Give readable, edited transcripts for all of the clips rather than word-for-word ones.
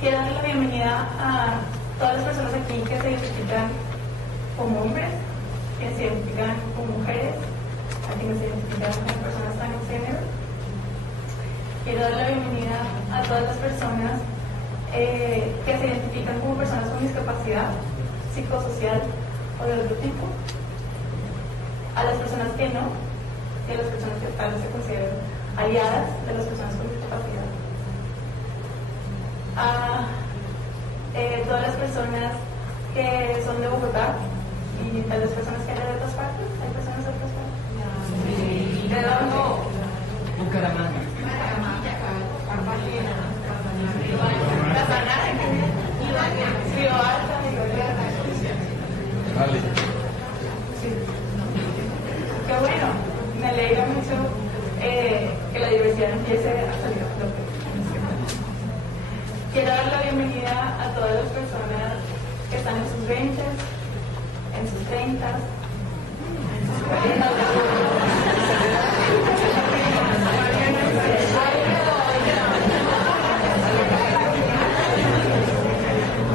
Quiero dar la bienvenida a todas las personas aquí que se identifican como hombres, que se identifican como mujeres, a quienes se identifican como personas transgénero. Quiero dar la bienvenida a todas las personas que se identifican como personas con discapacidad psicosocial o de otro tipo, a las personas que no, y a las personas que tal vez se consideran aliadas de las personas con discapacidad. A todas las personas que son de Bogotá y tal vez personas que eran de otras partes. ¿Hay personas de otras partes? Sí. ¿De dónde? Bucaramanga. Río Alta. Vale. Sí. Qué bueno, me alegra mucho que la diversidad empiece a salir a flote. Quiero dar la bienvenida a todas las personas que están en sus 20, en sus 30, en sus 40.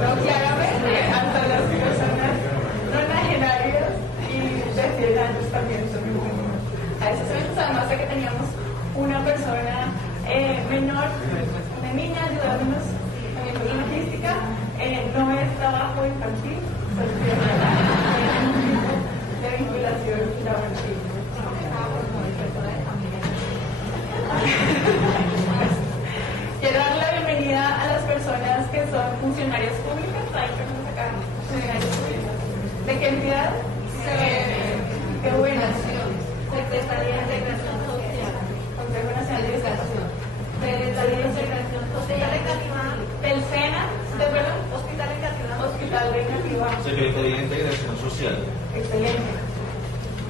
No, claramente, hasta las personas nonagenarias y de 100 años también son bienvenidos a esos eventos. Además de que teníamos una persona menor, una niña ayudándonos también con la logística. No es trabajo infantil, de vinculación laboral. Quiero dar la bienvenida a las personas que son funcionarias públicas. Hay personas acá, funcionarias públicas. ¿De qué entidad? Qué buena. Secretaría de Integración Social. Consejo Nacional de Educación. Secretaría de Integración Social. Del SENA, Hospital de Cativa. Secretaría de Integración Social. Excelente.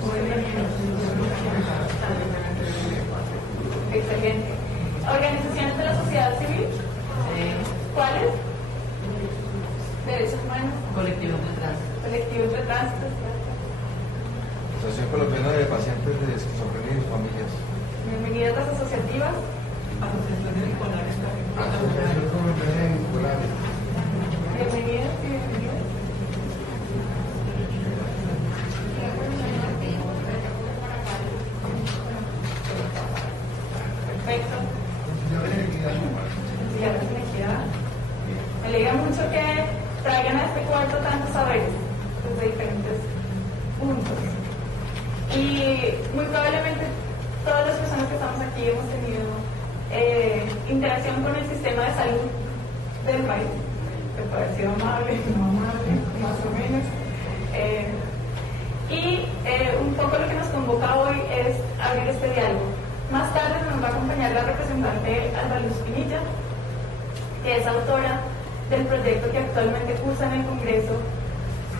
Muy bien. Excelente. ¿Organizaciones de la sociedad civil? ¿Cuáles? Derechos humanos. Colectivos de tránsito. Colectivos de tránsito. Asociación Colombiana de Pacientes de Esquizofrenia y sus Familias. Bienvenidas las asociativas. Asociaciones escolares. Asociación Colombiana de Escolares. Bienvenidas y bienvenidas. Perfecto. Señores de Equidad. Me alegra mucho que traigan a este cuarto tantos saberes desde diferentes puntos. Y muy probablemente todas las personas que estamos aquí hemos tenido interacción con el sistema de salud del país, que puede haber sido amable, no amable, más o menos. Un poco lo que nos convoca hoy es abrir este diálogo. Más tarde nos va a acompañar la representante Alba Luz Pinilla, que es autora del proyecto que actualmente cursa en el Congreso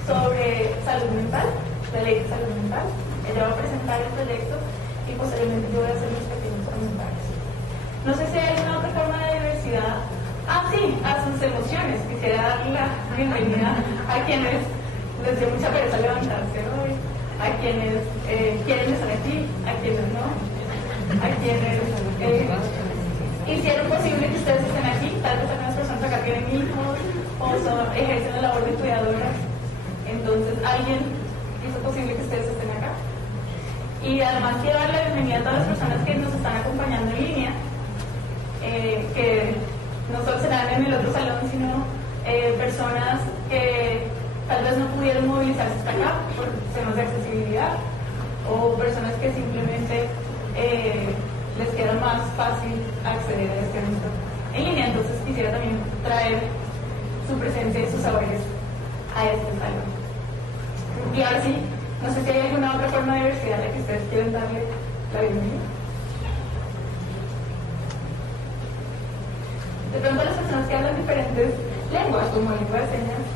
sobre salud mental, la ley de salud mental. Ella va a presentar el proyecto y posteriormente yo voy a hacer unos pequeños comentarios. No sé si hay alguna otra forma de diversidad. Sí, a sus emociones. Quisiera darle la bienvenida a quienes les dio mucha pereza levantarse hoy, a quienes quieren estar aquí, a quienes no, a quienes hicieron posible que ustedes estén aquí. Tal vez algunas personas acá tienen hijos o ejercen la labor de cuidadoras. Entonces alguien hizo posible que ustedes estén acá. Y además quiero darle la bienvenida a todas las personas que nos están acompañando en línea, que no solo serán en el otro salón, sino personas que tal vez no pudieron movilizarse hasta acá por temas de accesibilidad, o personas que simplemente les queda más fácil acceder a este evento en línea. Entonces quisiera también traer su presencia y sus saberes a este salón. Y ahora sí, no sé si hay alguna otra forma de diversidad a la que ustedes quieren darle la bienvenida. De pronto las personas que hablan diferentes lenguas, como lengua de señas,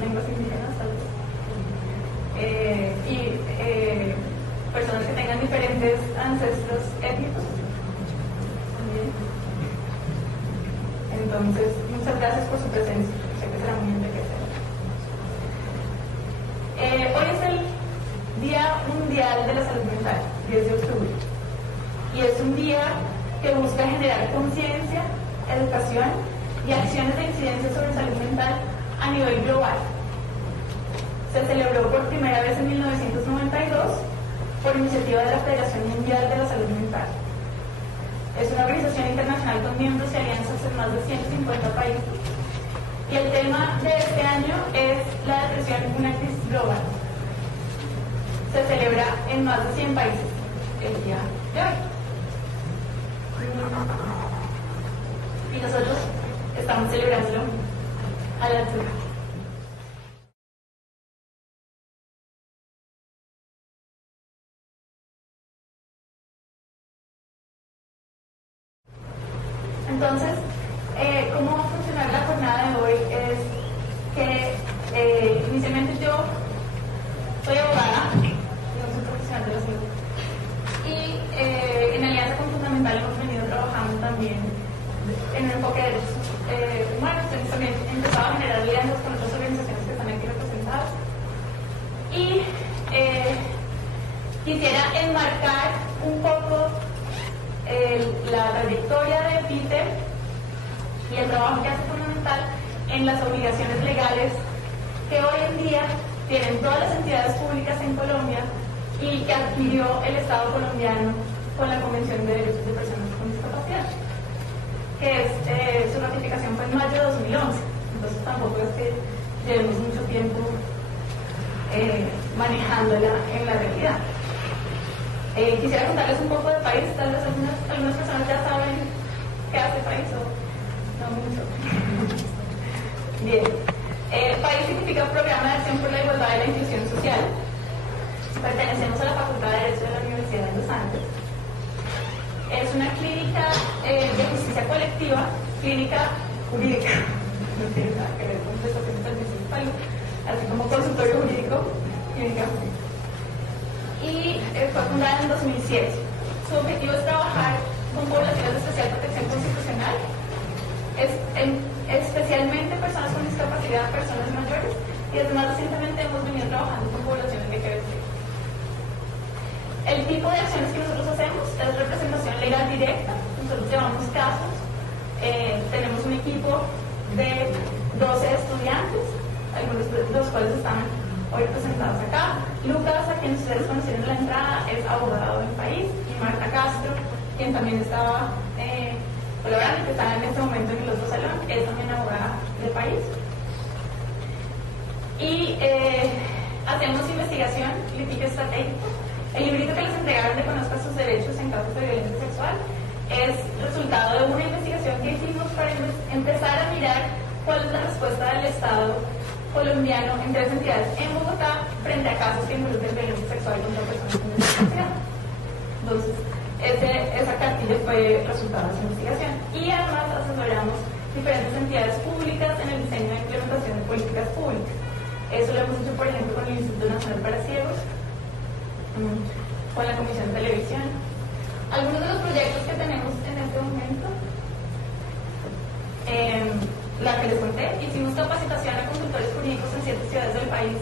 lenguas indígenas tal vez, y personas que tengan diferentes ancestros étnicos también. Entonces, muchas gracias por su presencia, sé que será muy enriquecedor. Hoy es el Día Mundial de la Salud Mental, 10 de octubre, y es un día que busca generar conciencia educación y acciones de incidencia sobre salud mental a nivel global. Se celebró por primera vez en 1992 por iniciativa de la Federación Mundial de la Salud Mental. Es una organización internacional con miembros y alianzas en más de 150 países. Y el tema de este año es la depresión, una crisis global. Se celebra en más de 100 países el día de hoy. Y nosotros estamos celebrándolo a la altura. Entonces, ¿cómo va a funcionar la jornada de hoy? Es que inicialmente yo soy abogada, no soy profesional de la salud, y en alianza con Fundamental hemos venido trabajando también en un enfoque de derechos humanos. Entonces también he empezado a generar alianzas con otras organizaciones que están aquí representadas. Y quisiera enmarcar un poco la trayectoria de Peter y el trabajo que hace Fundamental en las obligaciones legales que hoy en día tienen todas las entidades públicas en Colombia y que adquirió el Estado colombiano con la Convención de Derechos de Personas con Discapacidad, que su ratificación fue en mayo de 2011. Entonces tampoco es que llevemos mucho tiempo manejándola en la realidad. Quisiera contarles un poco de país. Tal vez algunas personas ya saben qué hace país o no mucho. Bien. País significa Programa de Acción por la Igualdad y la Inclusión Social. Pertenecemos a la Facultad de Derecho de la Universidad de los Andes. Es una clínica de justicia colectiva, clínica jurídica. No tiene nada que ver con prestación de servicios de salud, así como consultorio jurídico, clínica jurídica. Y fue fundada en 2007. Su objetivo es trabajar con poblaciones de especial protección constitucional, especialmente personas con discapacidad, personas mayores, y desde más recientemente hemos venido trabajando con poblaciones de LGBTI. El tipo de acciones que nosotros hacemos es representación legal directa. Nosotros llevamos casos, tenemos un equipo de 12 estudiantes, algunos de los cuales están hoy presentados acá. Lucas, a quien ustedes conocieron en la entrada, es abogado del país, y Marta Castro, quien también estaba colaborando, que está en este momento en el otro salón, es también abogada del país. Y hacemos investigación, crítica estratégica. El librito que les entregaron de Conozca sus derechos en casos de violencia sexual es resultado de una investigación que hicimos para empezar a mirar cuál es la respuesta del Estado colombiano en 3 entidades en Bogotá frente a casos que involucran violencia sexual contra personas con discapacidad. Entonces, esa cartilla fue resultado de esa investigación. Y además asesoramos diferentes entidades públicas en el diseño e implementación de políticas públicas. Eso lo hemos hecho, por ejemplo, con el Instituto Nacional para Ciegos, con la Comisión de Televisión. Algunos de los proyectos que tenemos en este momento, la que les conté, hicimos capacitación a consultores jurídicos en 7 ciudades del país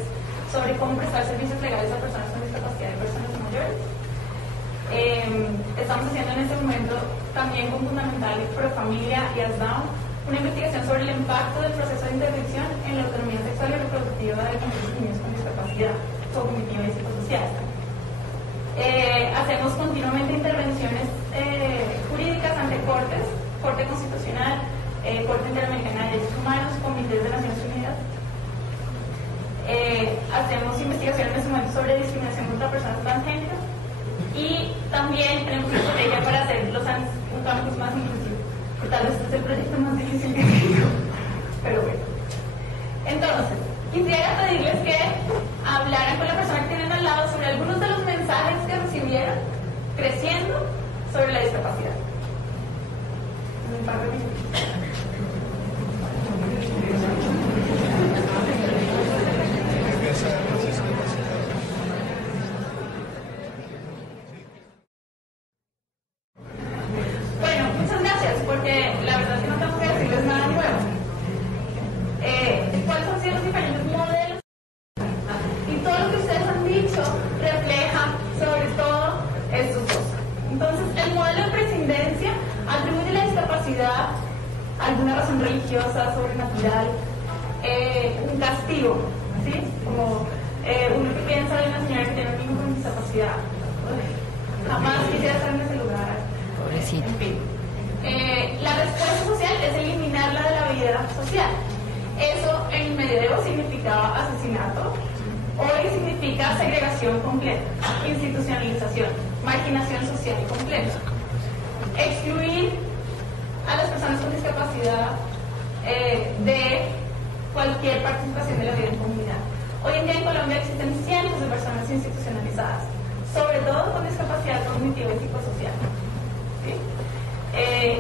sobre cómo prestar servicios legales a personas con discapacidad y personas mayores. Estamos haciendo en este momento también con Fundamental y Profamilia y ASDAUN una investigación sobre el impacto del proceso de intervención en la autonomía sexual y reproductiva de los niños con discapacidad cognitiva y psicosocial. Hacemos continuamente intervenciones jurídicas ante cortes, Corte Constitucional, Corte Interamericana de Derechos Humanos, Comités de Naciones Unidas. Hacemos investigación en este momento sobre discriminación contra personas transgénero, y también tenemos una estrategia para hacer los campus más inclusivos. Tal vez este es el proyecto más difícil que tengo, pero bueno. Entonces, quisiera pedirles que hablaran con la persona que tienen al lado sobre algunos de los mensajes que recibieron creciendo sobre la discapacidad. Un par de minutos. Bueno, muchas gracias, porque la verdad es que no tengo que decirles nada nuevo. ¿Cuáles han sido los diferentes modelos? Y todo lo que ustedes han dicho refleja sobre todo estos dos. Entonces, el modelo de prescindencia atribuye la discapacidad alguna razón religiosa, sobrenatural, un castigo, ¿sí? Como uno que piensa de una señora que tiene un hijo con discapacidad. Jamás quisiera estar en ese lugar. Pobrecito. En fin. La respuesta social es eliminarla de la vida social. Eso en el medioevo significaba asesinato. Hoy significa segregación completa, institucionalización, marginación social completa. Excluir a las personas con discapacidad de cualquier participación de la vida en comunidad. Hoy en día en Colombia existen cientos de personas institucionalizadas, sobre todo con discapacidad cognitiva y psicosocial. ¿Sí?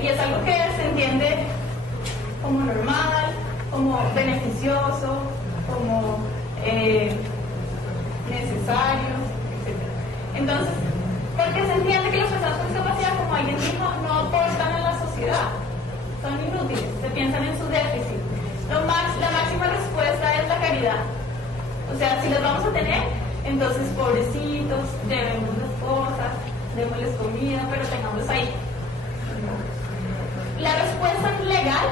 Y es algo que se entiende como normal, como beneficioso, como necesario, etc. Entonces, porque se entiende que las personas con discapacidad, como alguien dijo, no aportan a la sociedad, son inútiles, se piensan en su déficit. La máxima respuesta es la caridad. O sea, si los vamos a tener, entonces pobrecitos, llevémosles cosas, démosles comida, pero tengámoslos ahí. La respuesta legal,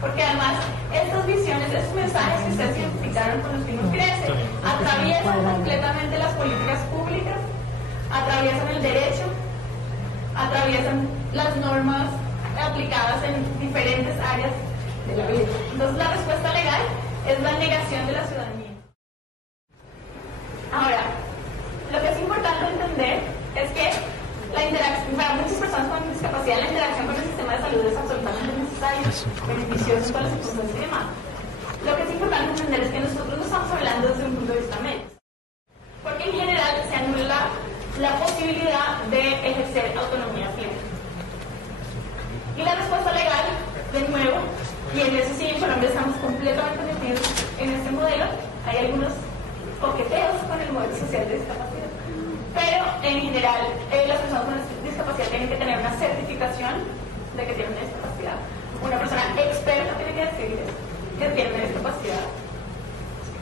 porque además estas visiones, estos mensajes que ustedes identificaron con los que uno crece, atraviesan completamente las políticas públicas, atraviesan el derecho, atraviesan las normas aplicadas en diferentes áreas de la vida. Entonces la respuesta legal es la negación de la ciudadanía. Ahora, lo que es importante entender es que la interacción, para muchas personas con discapacidad, la interacción con el sistema de salud es absolutamente necesaria, beneficiosa en todas las circunstancias y demás. Lo que es importante entender es que nosotros no estamos hablando desde un punto de vista médico, porque en general se anula la posibilidad de ejercer autonomía plena. Y la respuesta legal, de nuevo, y en eso sí en Colombia estamos completamente metidos en este modelo, hay algunos coqueteos con el modelo social de discapacidad. Pero en general, las personas con discapacidad tienen que tener una certificación de que tienen una discapacidad. Una persona experta tiene que decir que tiene una discapacidad,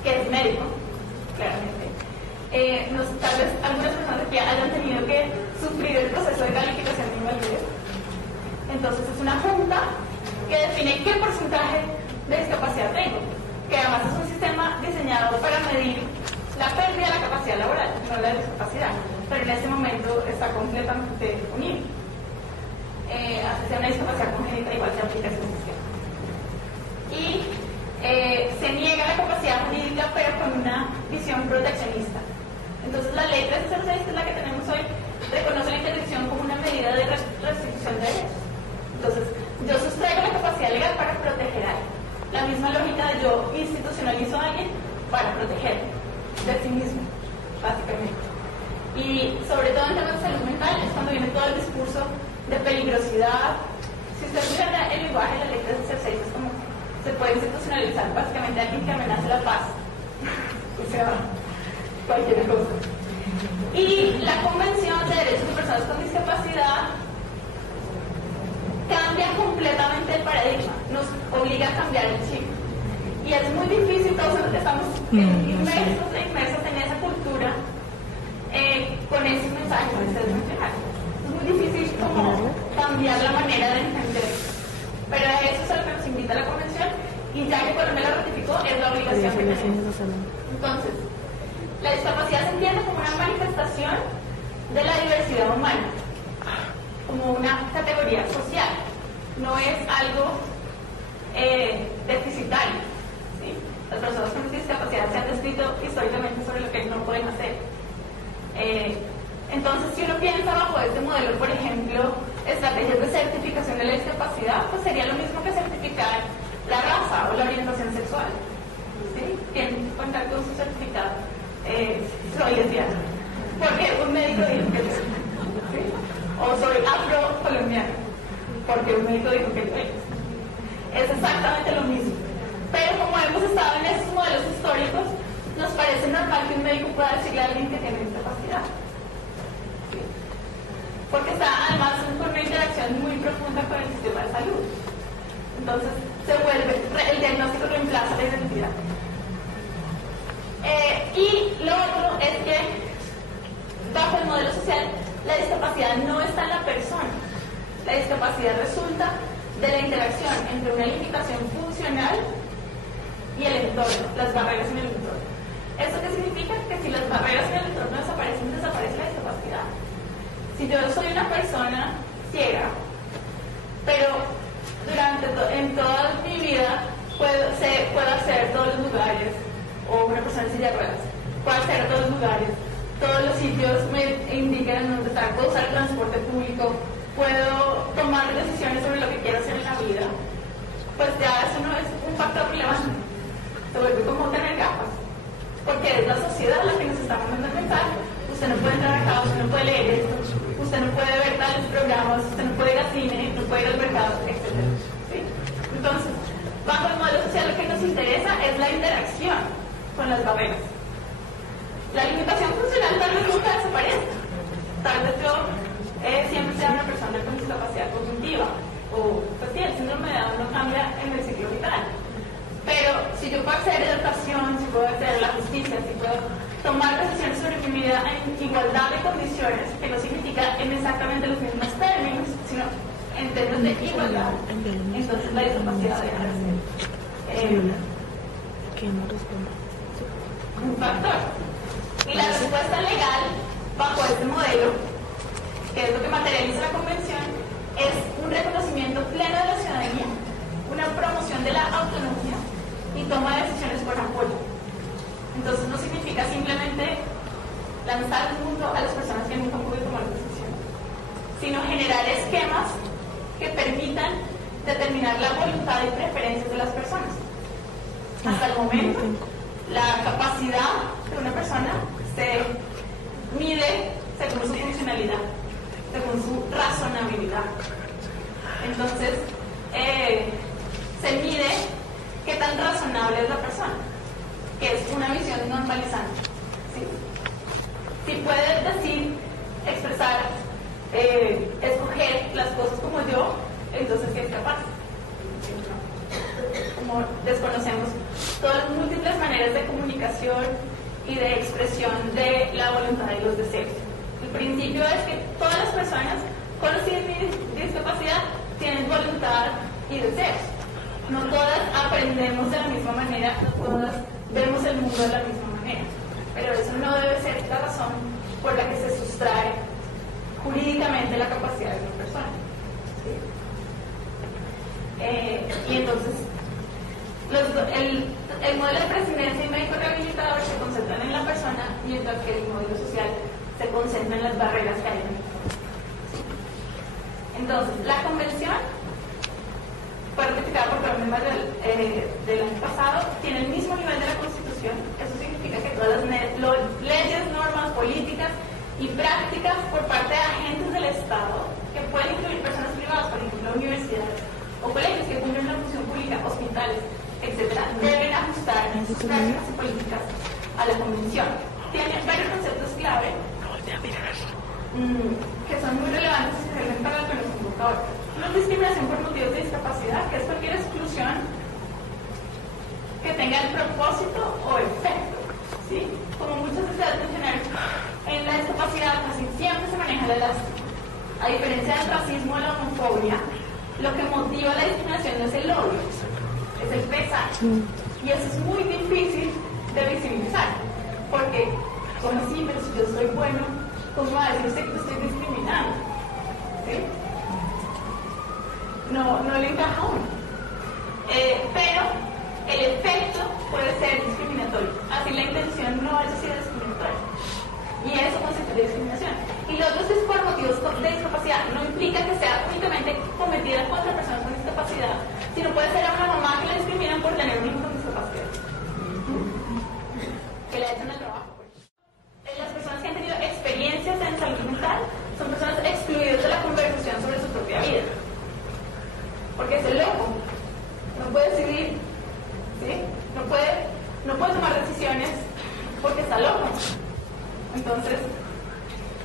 que es médico, claramente. Tal vez algunas personas aquí hayan tenido que sufrir el proceso de calificación de invalidez. Entonces es una junta que define qué porcentaje de discapacidad tengo, que además es un sistema diseñado para medir la pérdida de la capacidad laboral, no la discapacidad, pero en este momento está completamente unido. Así sea una discapacidad congénita, igual se aplica ese sistema. Y se niega la capacidad jurídica, pero con una visión proteccionista. Entonces la ley 1306, que es la que tenemos hoy, reconoce la intervención como una medida de restitución de derechos. Entonces, yo sustraigo la capacidad legal para proteger a alguien. La misma lógica de yo institucionalizo a alguien para protegerme de sí mismo, básicamente. Y sobre todo en temas de salud mental es cuando viene todo el discurso de peligrosidad. Si ustedes miran el lenguaje de la ley 1306, es como se puede institucionalizar básicamente a alguien que amenace la paz. O sea, cualquier cosa. Y la Convención de Derechos de Personas con Discapacidad cambia completamente el paradigma, nos obliga a cambiar el chip. Y es muy difícil, todos los que estamos inmersos en esa cultura, con esos mensajes que ustedes mencionaron. Es muy difícil como cambiar la manera de entender. Pero eso es a lo que nos invita la Convención, y ya que Colombia la ratificó, es la obligación que tenemos. Entonces, la discapacidad se entiende como una manifestación de la diversidad humana, como una categoría social, no es algo deficitario. ¿Sí? Las personas con discapacidad se han descrito históricamente sobre lo que no pueden hacer. Entonces, si uno piensa bajo este modelo, por ejemplo, estrategias de certificación de la discapacidad, pues sería lo mismo que certificar la raza o la orientación sexual. ¿Sí? Tienen que contar con su certificado. Soy lesbiana, porque un médico dijo que sí. ¿Sí? O soy afro-colombiano, porque un médico dijo que lo es. Es exactamente lo mismo. Pero como hemos estado en estos modelos históricos, nos parece normal que un médico pueda decirle a alguien que tiene discapacidad. ¿Sí? Porque está además con una interacción muy profunda con el sistema de salud. Entonces, el diagnóstico reemplaza la identidad. Y lo otro es que, bajo el modelo social, la discapacidad no está en la persona. La discapacidad resulta de la interacción entre entre una limitación funcional y el entorno, las barreras en el entorno. ¿Eso qué significa? Que si las barreras en el entorno desaparecen, desaparece la discapacidad. Si yo soy una persona ciega, pero en toda mi vida puedo acceder a todos los lugares, o una persona en silla de ruedas, puedo acceder a todos los lugares, todos los sitios me indican dónde estar, puedo usar el transporte público, puedo tomar decisiones sobre lo que quiero hacer en la vida, pues ya eso no es un factor relevante. Se vuelve como tener gafas, porque es la sociedad la que nos está mandando el mensaje. Usted no puede entrar acá, usted no puede leer esto, usted no puede ver tales programas, usted no puede ir al cine, no puede ir al mercado, etc. ¿Sí? Entonces, bajo el modelo social lo que nos interesa es la interacción con las barreras. La limitación funcional tal vez nunca desaparezca. Tal vez yo siempre sea una persona con discapacidad cognitiva, o pues sí, el síndrome de Down no cambia en el ciclo vital. Pero si yo puedo acceder a la educación, si puedo acceder a la justicia, si puedo tomar decisiones sobre mi vida en igualdad de condiciones, que no significa en exactamente los mismos términos, sino en términos de igualdad, entonces la discapacidad deja de ser un factor. Y la respuesta legal bajo este modelo, que es lo que materializa la convención, es un reconocimiento pleno de la ciudadanía, una promoción de la autonomía y toma de decisiones por apoyo. Entonces no significa simplemente lanzar al mundo a las personas que nunca pueden tomar decisiones, sino generar esquemas que permitan determinar la voluntad y preferencias de las personas. Hasta el momento, la capacidad de una persona se mide según su funcionalidad, según su razonabilidad. Entonces, se mide qué tan razonable es la persona, que es una visión normalizante. ¿Sí? Si puedes decir, expresar, escoger las cosas como yo, entonces ¿qué es capaz? Como desconocemos todas las múltiples maneras de comunicación y de expresión de la voluntad y los deseos. El principio es que todas las personas con o sin discapacidad tienen voluntad y deseos. No todas aprendemos de la misma manera, no todas vemos el mundo de la misma manera, pero eso no debe ser la razón por la que se sustrae jurídicamente la capacidad de una persona. ¿Sí? Y entonces el modelo de presidencia y médico rehabilitador se concentran en la persona, mientras que el modelo social se concentra en las barreras que hay en el mundo. Entonces, la convención fue ratificada por Colombia del año pasado, tiene el mismo nivel de la Constitución. Eso significa que todas las leyes, normas, políticas y prácticas por parte de agentes del Estado, que pueden incluir personas privadas, por ejemplo, universidades o colegios que cumplen una función pública, hospitales, etc., deben ajustar en sus prácticas y políticas a la Convención. Tiene varios conceptos clave que son muy relevantes y sirven para el conocimiento ahora. No es discriminación por motivos de discapacidad, que es cualquier exclusión que tenga el propósito o efecto. ¿Sí? Como muchas ustedes mencionaron, en la discapacidad casi siempre se maneja la lástima. A diferencia del racismo o la homofobia, lo que motiva la discriminación no es el odio, es el pesar. Y eso es muy difícil de visibilizar, porque, como así, pero si yo soy bueno, ¿cómo va a decirse que estoy discriminando? ¿Sí? No le encaja a uno. Pero el efecto puede ser discriminatorio, así la intención no haya sido discriminatoria. Y eso constituye discriminación. Y lo otro es por motivos de discapacidad. No implica que sea únicamente cometida contra personas con discapacidad, sino puede ser a una mamá que la discriminan por tener un hijo con discapacidad, que le echan el trabajo. Las personas que han tenido experiencias en salud mental son personas excluidas de la conversación sobre su propia vida, porque es el loco, no puede decidir, ¿sí? no puede tomar decisiones porque está loco. Entonces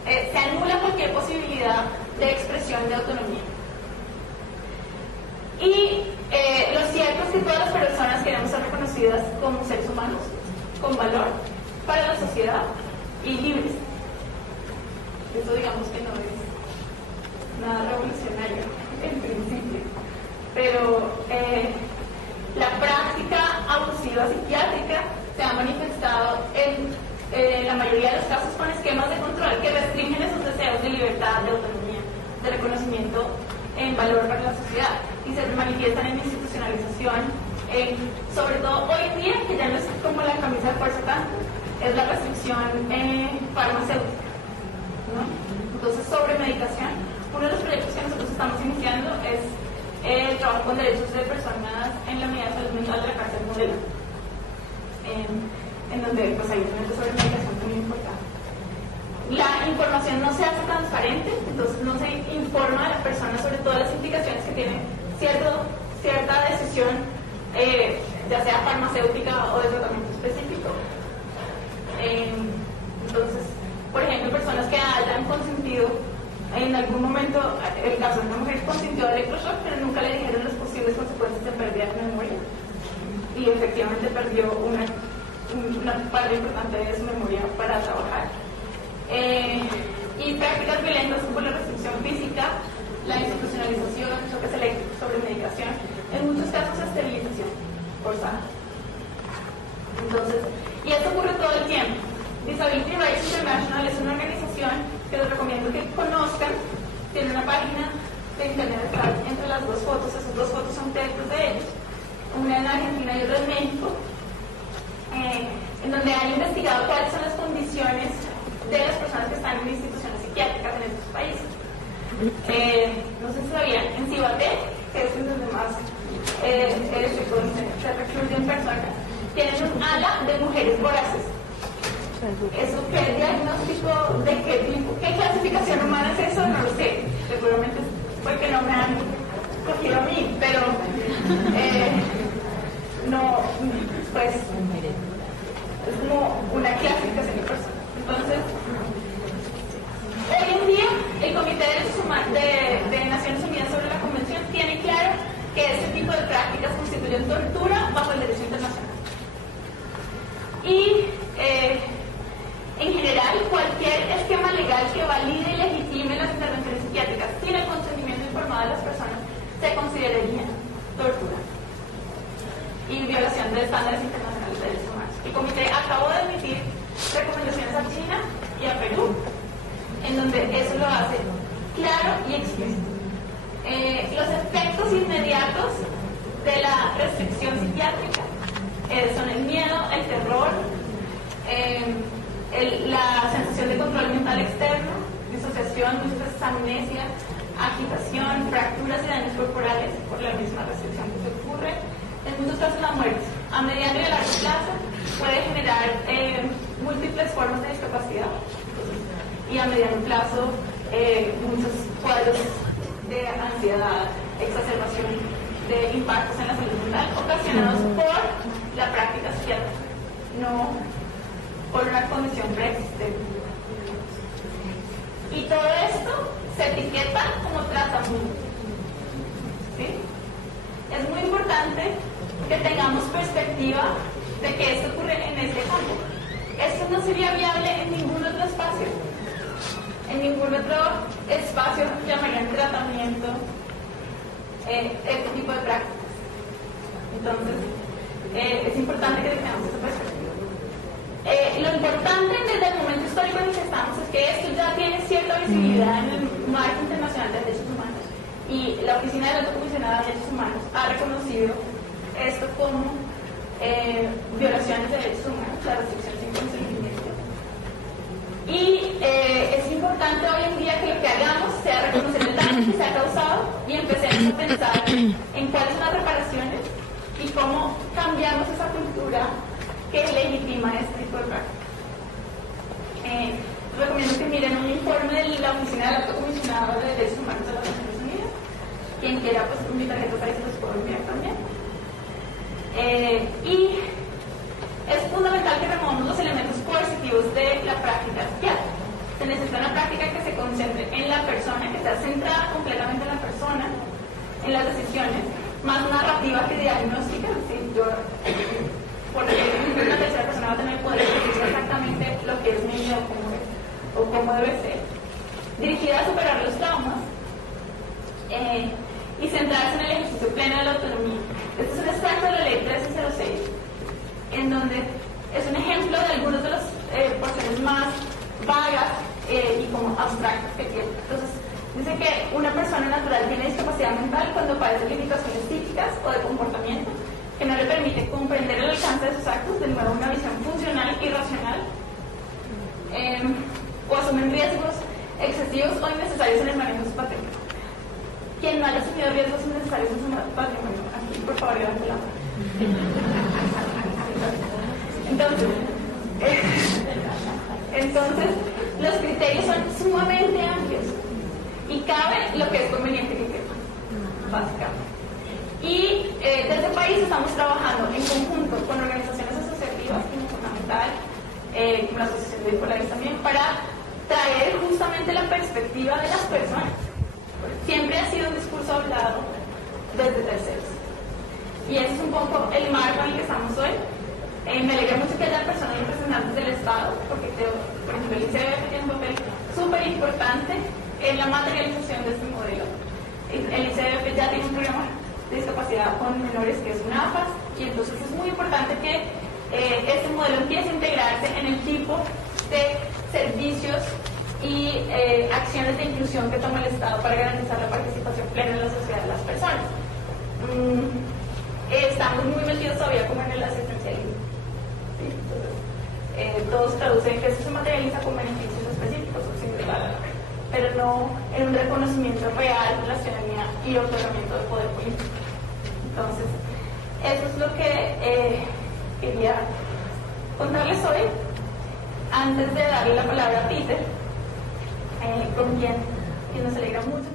se anula cualquier posibilidad de expresión de autonomía. Y lo cierto es que todas las personas queremos ser reconocidas como seres humanos con valor para la sociedad y libres. Eso digamos que no es nada revolucionario en principio, pero de reconocimiento en valor para la sociedad y se manifiestan en institucionalización, sobre todo hoy en día, que ya no es como la camisa de fuerza tanto, es la restricción farmacéutica, ¿no? Entonces, sobre medicación, uno de los proyectos que nosotros estamos iniciando es el trabajo con derechos de personas en la unidad de salud mental de la cárcel Modelo, en donde pues, hay elementos sobre medicación muy importantes. La información no se hace transparente, entonces no se informa a la persona sobre todas las implicaciones que tiene cierta decisión, ya sea farmacéutica o de tratamiento específico. Entonces, por ejemplo, personas que hayan consentido en algún momento, el caso de una mujer consintió de electroshock, pero nunca le dijeron las posibles consecuencias de pérdida de memoria. Y efectivamente perdió una parte importante de su memoria para trabajar. Y prácticas violentas como la restricción física, la institucionalización, choques eléctricos sobre medicación, en muchos casos esterilización forzada. Entonces, y esto ocurre todo el tiempo. Disability Rights International es una organización que les recomiendo que conozcan. Tiene una página de internet, está entre las dos fotos. Esas dos fotos son textos de ellos, una en Argentina y otra en México, en donde han investigado cuáles son las condiciones de las personas que están en instituciones psiquiátricas en estos países. No sé si sabían, en Cibaté, que es en donde más se recluyen personas, tienen un ala de mujeres voraces. ¿Eso qué diagnóstico de qué tipo, qué clasificación humana es eso? No lo sé. Seguramente es porque no me han cogido a mí, pero no, pues es como una clasificación de personas. Entonces, hoy en día, el Comité de Derechos Humanos de Naciones Unidas sobre la Convención tiene claro que este tipo de prácticas constituyen tortura bajo el derecho internacional. Y en general, cualquier esquema legal que valide y legitime las intervenciones psiquiátricas sin el consentimiento informado de las personas se consideraría tortura y violación de estándares internacionales de derechos humanos. El comité acabó de emitir recomendaciones a China y a Perú, en donde eso lo hace claro y explícito. Los efectos inmediatos de la restricción psiquiátrica son el miedo, el terror, la sensación de control mental externo, disociación, muchas veces amnesia, agitación, fracturas y daños corporales por la misma restricción que se ocurre. En muchos casos la muerte. A mediano y a largo plazo puede generar múltiples formas de discapacidad. Y a mediano plazo muchos cuadros de ansiedad, exacerbación de impactos en la salud mental ocasionados por la práctica psiquiátrica, no por una condición preexistente. Y todo esto se etiqueta como tratamiento. ¿Sí? Es muy importante que tengamos perspectiva de que esto ocurre en este campo. Esto no sería viable en ningún otro espacio. En ningún otro espacio llamarían tratamiento este tipo de prácticas. Entonces, es importante que tengamos esta perspectiva. Lo importante desde el momento histórico en el que estamos es que esto ya tiene cierta visibilidad en el marco internacional de derechos humanos y la Oficina del Alto Comisionado de Derechos Humanos ha reconocido esto como violaciones de derechos humanos, la restricción sin consentimiento. Y es importante hoy en día que lo que hagamos sea reconocer el daño que se ha causado y empecemos a pensar en cuáles son las reparaciones y cómo cambiamos esa cultura que legitima este tipo de prácticas. Recomiendo que miren un informe de la Oficina del Alto Comisionado de Derechos Humanos de las Naciones Unidas. Quien quiera, pues mi tarjeta para eso los puedo enviar también. Y es fundamental que removamos los elementos coercitivos de la práctica psiquiátrica. Se necesita una práctica que se concentre en la persona, que sea centrada completamente en la persona, en las decisiones, más narrativa que diagnóstica. ¿Sí? Porque una tercera persona va a tener el poder de decir exactamente lo que es mi vida o cómo debe ser. Dirigida a superar los traumas y centrarse en el ejercicio pleno de la autonomía. Este es un extracto de la ley 1306, en donde es un ejemplo de algunos de las porciones más vagas y como abstractas que tiene. Entonces, Dice que una persona natural tiene discapacidad mental cuando padece limitaciones psíquicas o de comportamiento que no le permite comprender el alcance de sus actos, de nuevo una visión funcional y racional, o asumen riesgos excesivos o innecesarios en el manejo de su patrimonio. Quien no haya asumido riesgos innecesarios en su patrimonio, aquí por favor levante la mano. Entonces, los criterios son sumamente amplios y cabe lo que es conveniente que quepa, básicamente. Y desde el país estamos trabajando en conjunto con organizaciones asociativas, como Fundamental, como la Asociación de Bipolares también, para traer justamente la perspectiva de las personas. Siempre ha sido un discurso hablado desde terceros. Y ese es un poco el marco en el que estamos hoy. Me alegra mucho que haya personas representantes del Estado, porque creo, por ejemplo, el ICBF tiene un papel súper importante en la materialización de este modelo. El ICBF ya tiene un programa de discapacidad con menores que es un AFAS, y entonces es muy importante que este modelo empiece a integrarse en el tipo de servicios y acciones de inclusión que toma el Estado para garantizar la participación plena en la sociedad de las personas. Estamos muy metidos todavía como en el asistencialismo. ¿Sí? Entonces, todos traducen que eso se materializa con beneficios específicos o similares, pero no en un reconocimiento real de la ciudadanía y otorgamiento de poder político. Entonces, eso es lo que quería contarles hoy. Antes de darle la palabra a Peter, con quien nos alegra mucho